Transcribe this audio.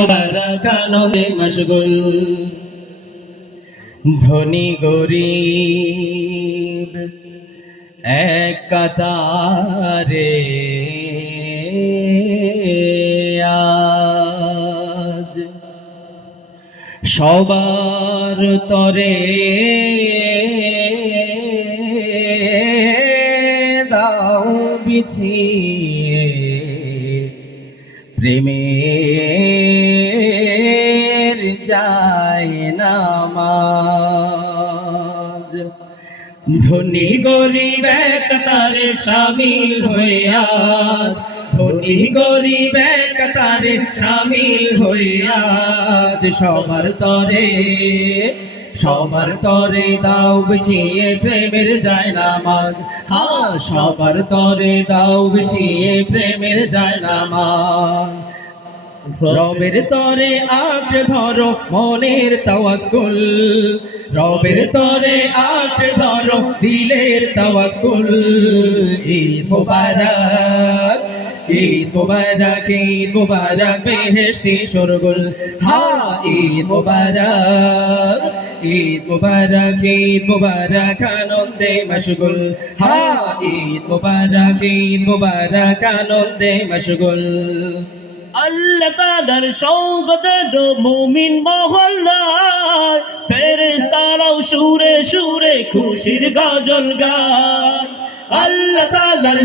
মুবারক আনন্দে মশগুল। ধনী গরিব এক কাতারে আজ, সবার তরে দাও বিছিয়ে প্রেমের যায় নামাজ। ধনী গরিব এক কাতারে শামিল হয়ে আজ, ধনী গরিব এক কাতারে শামিল হয়ে আজ, সবার তরে দাও বিছিয়ে প্রেমের যায় নামাজ। হ্যাঁ, সবার তরে দাও বিছিয়ে প্রেমের যায় নামাজ। রবের তরে আঁকড়ে ধরো মনের তাওয়াক্কুল, রবের তরে আঁকড়ে ধরো দিলের তাওয়াক্কুল। ঈদ মুবারক, ঈদ মুবারক, ঈদ মুবারক বেহেশতি শোরগোল। হ্যাঁ, ঈদ মুবারক, ঈদ মুবারক, ঈদ মুবারক আনন্দে মশগুল। হ্যাঁ, ঈদ মুবারক, ঈদ মুবারক আনন্দে মশগুল। আল্লাহ তাআলার সওগতে দো মুমিন মহল্লায়, ফেরেশতারাও সুরে সুরে খুশির গজল গায়। আল্লাহ তাআলার